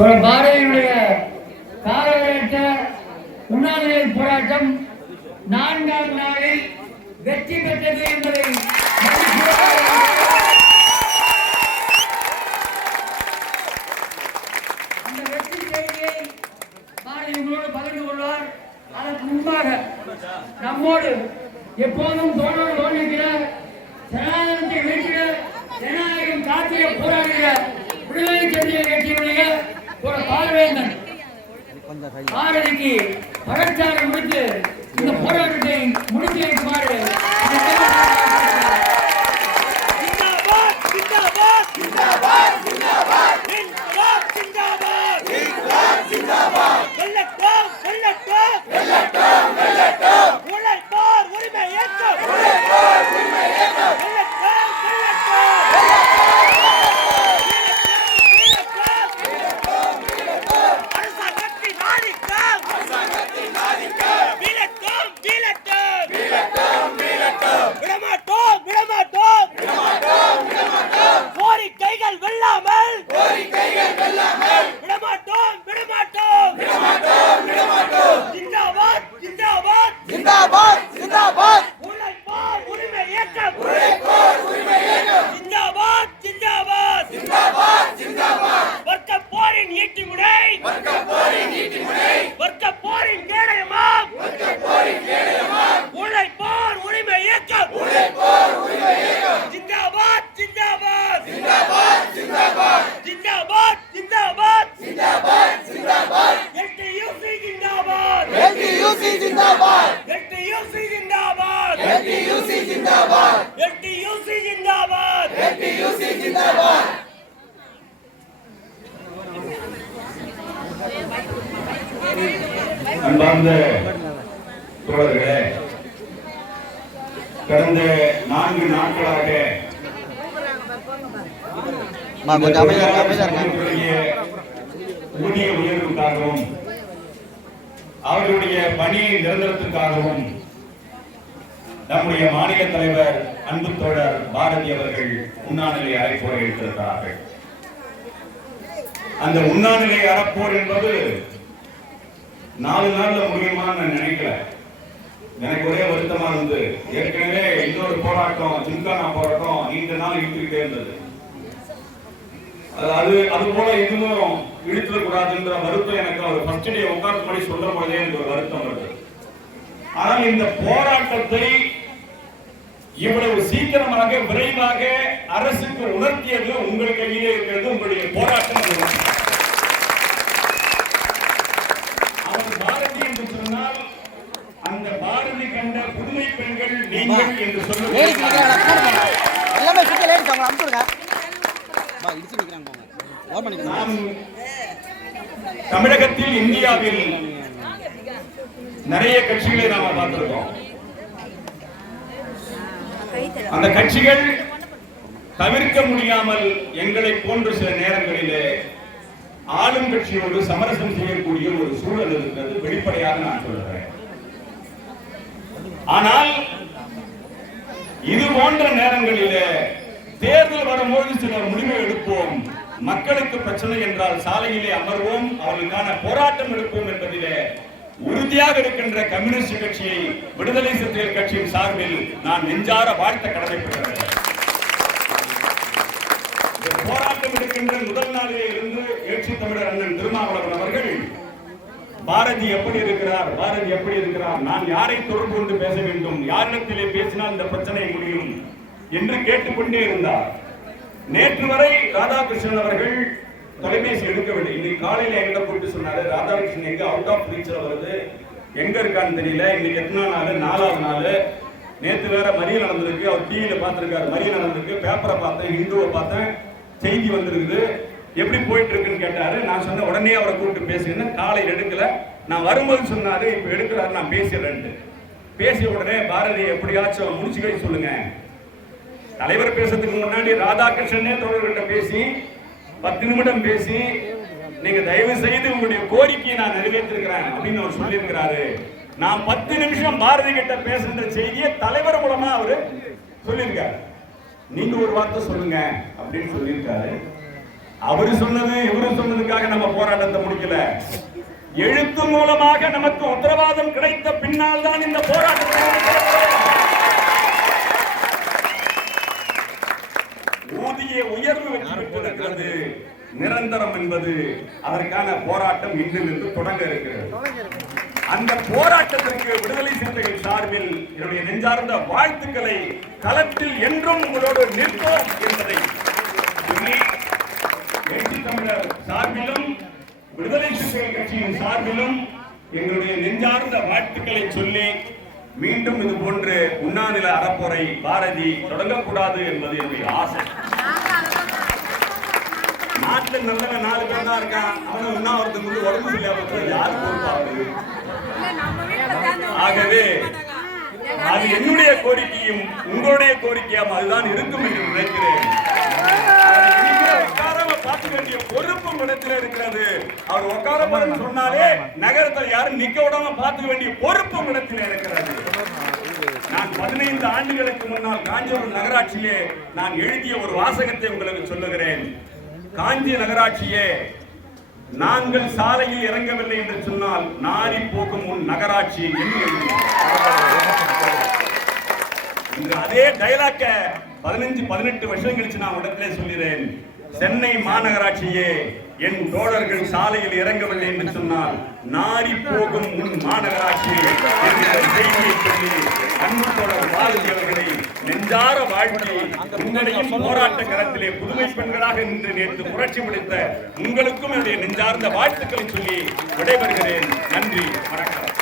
பாரதியினுடைய காலவரையற்ற உண்ணாநிலை போராட்டம் நான்காம் நாளில் வெற்றி பெற்றது என்பதை அந்த வெற்றி செய்தியை பாரதி உங்களோடு பகிர்ந்து கொள்வார். அதற்கு முன்பாக நம்மோடு எப்போதும் தோழோடு தோன்றுகிற சனாதனத்தை வீழ்த்திட பார்வேந்தன். பாரதிக்கு பழச்சாலை முடித்து இந்த போராட்டத்தை முடித்து வைக்குமாறு. அன்பார்ந்த தோழர்களே கடந்த நான்கு நாட்களாக ஊதிய உயர்வுக்காகவும் அவர்களுடைய பணி நிரந்தரத்திற்காகவும் நம்முடைய மாநில தலைவர் அன்பு தோழர் பாரதி அவர்கள் உண்ணாநிலை அரைப்போரை எடுத்திருக்கிறார்கள். அந்த உண்ணாநிலை அறப்போர் என்பது நாலு நாள்ல முடியுமான்னு நான் நினைக்கல. எனக்கு ஒரே வருத்தமா இருந்தது ஏற்கனவே இன்னொரு போராட்டம் ஜிம்கானா போராட்டம் நீண்ட நாள் இழுத்துக்கிட்டே இருந்தது. அது அது அது போல இன்னும் இழுத்துட கூடாதுன்ற வருத்தம் எனக்கு அவர் ஃபர்ஸ்ட் டே உட்கார்ந்து படி சொல்ற போதே எனக்கு ஒரு வருத்தம் வருது. ஆனால் இந்த போராட்டத்தை இவ்வளவு சீக்கிரமாக விரைவாக அரசுக்கு உணர்த்தியது உங்கள் கையிலே இருக்கிறது உங்களுடைய போராட்டம். அவர் பாரதி என்று சொன்னால் அந்த பாரதி கண்ட புதுமை பெண்கள் நீங்கள் என்று சொல்லுங்கள். தமிழகத்தில் இந்தியாவில் நிறைய கட்சிகளை நாம பார்த்திருக்கோம். அந்த கட்சிகள் தவிர்க்க முடியாமல் எங்களை போன்ற சில நேரங்களிலே ஆளும் கட்சியோடு சமரசம் செய்யக்கூடிய ஒரு சூழல் இருக்கிறது. வெளிப்படையாக நான் சொல்கிறேன் ஆனால் இது போன்ற நேரங்களிலே தேர்தல் வரும்போது சில முடிவு எடுப்போம். மக்களுக்கு பிரச்சனை என்றால் சாலையிலே அமர்வோம். அவர்களுக்கான போராட்டம் எடுப்போம் என்பதிலே உறுதியாக இருக்கின்ற கம்யூனிஸ்ட் கட்சியை விடுதலை சிறுத்தைகள் கட்சியின் சார்பில் நான் நெஞ்சார வாழ்த்த கடமைப்பட்டேன் போராட்டம் இருக்கின்ற முதல் நாளிலே இருந்து எழுச்சி தமிழர் அண்ணன் திருமாவளவன் அவர்கள் பாரதி எப்படி இருக்கிறார் பாரதி எப்படி இருக்கிறார் நான் யாரை தொடர்பு கொண்டு பேச வேண்டும் யாரிடத்திலே பேசினால் இந்த பிரச்சனை முடியும் என்று கேட்டுக்கொண்டே இருந்தார். நேற்று வரை ராதாகிருஷ்ணன் அவர்கள் தொலைபேசி எடுக்கவில்லை இன்னைக்கு காலையில எங்கிட்ட கூப்பிட்டு சொன்னாரு ராதாகிருஷ்ணன் எங்க அவுட் ஆஃப் ரீச்ல வருது? எங்க இருக்கான்னு தெரியல. இன்னைக்கு எத்தனை நாள்? நாலாவது நாள். நேத்து வேற மறியல் நடந்திருக்கு. அவர் டிவியில பார்த்துருக்காரு. மறியல் நடந்திருக்கு. பேப்பரை பார்த்தேன் ஹிந்துவை பார்த்தேன். செய்தி வந்திருக்குது. எப்படி போயிட்டு இருக்குன்னு கேட்டாரு. நான் சொன்னேன் உடனே அவரை கூப்பிட்டு பேசுகிறேன் காலையில் எடுக்கல. நான் வரும்போது சொன்னாரு இப்ப எடுக்கிறாரு நான் பேசிடுறேன்ட்டு. பேசிய உடனே பாரதி எப்படியாச்சும் முடிச்சுக்கை சொல்லுங்க. தலைவர் பேசுறதுக்கு முன்னாடி ராதாகிருஷ்ணனே தோழர்கிட்ட பேசி பத்து நிமிடம் பேசி நீங்க தயவு செய்து உங்களுடைய கோரிக்கையை நான் நிறைவேற்றிருக்கிறேன் அப்படின்னு அவர் சொல்லியிருக்கிறாரு. நான் பத்து நிமிஷம் பாரதி கிட்ட பேசுன்ற செய்தியை தலைவர் மூலமா அவரு சொல்லியிருக்காரு. நீங்க ஒரு வார்த்தை சொல்லுங்க அப்படின்னு சொல்லியிருக்காரு. அவரு சொன்னது இவரு சொன்னதுக்காக நம்ம போராட்டத்தை முடிக்கல. எழுத்து மூலமாக நமக்கு உத்தரவாதம் கிடைத்த பின்னால் தான் இந்த போராட்டத்தை முடிக்கிறோம். ஊதிய உயர்வு வெற்றி பெற்றிருக்கிறது நிரந்தரம் என்பது அதற்கான போராட்டம் இன்றிலிருந்து தொடங்க இருக்கிறது. அந்த போராட்டத்திற்கு விடுதலை சிறுத்தைகள் சார்பில் என்னுடைய நெஞ்சார்ந்த வாழ்த்துக்களை களத்தில் என்றும் உங்களோடு நிற்போம் என்பதை சொல்லி எழுச்சி தமிழர் சார்பிலும் விடுதலை சிறுத்தைகள் கட்சியின் சார்பிலும் எங்களுடைய நெஞ்சார்ந்த வாழ்த்துக்களை சொல்லி மீண்டும் இது போன்று உண்ணாநில அறப்போரை பாரதி தொடங்கக்கூடாது என்பது என்னுடைய ஆசை. நாட்டுல நல்லவன் நாலு பேர் தான் இருக்கான். அவனை உண்ணாவிரதம் வந்து உடம்பு சரியாம போய் யாரு பொறுப்பாரு ஆகவே அது என்னுடைய கோரிக்கையும் உங்களுடைய கோரிக்கையும் அதுதான் இருக்கும் என்று நினைக்கிறேன். பார்க்க வேண்டிய பொறுப்பு இடத்துல இருக்கிறது. அவர் உட்காரப்படும் சொன்னாலே நகரத்தில் யாரும் நிக்க விடாம பார்த்துக்க வேண்டிய பொறுப்பு இடத்துல இருக்கிறது. நான் பதினைந்து ஆண்டுகளுக்கு முன்னால் காஞ்சிபுரம் நகராட்சியிலே நான் எழுதிய ஒரு வாசகத்தை உங்களுக்கு சொல்லுகிறேன். காஞ்சி நகராட்சியே நாங்கள் சாலையில் இறங்கவில்லை என்று சொன்னால் நாரி போக்கும் உன் நகராட்சி என்று இன்று அதே டைலாக்க பதினஞ்சு பதினெட்டு வருஷம் கழிச்சு நான் இடத்திலே சொல்கிறேன். சென்னை மாநகராட்சியே என் தோழர்கள் சாலையில் இறங்கவில்லை என்று சொன்னால் நாரி போகும் உன் மாநகராட்சி என்கிற செய்தியை சொல்லி அன்பு தோழர் பாரதி நெஞ்சார வாழ்க்கை உங்களையும் போராட்ட களத்திலே புதுமை பெண்களாக நின்று நேற்று புரட்சி முடித்த உங்களுக்கும் என்னுடைய நெஞ்சார்ந்த வாழ்த்துக்களை சொல்லி விடைபெறுகிறேன். நன்றி வணக்கம்.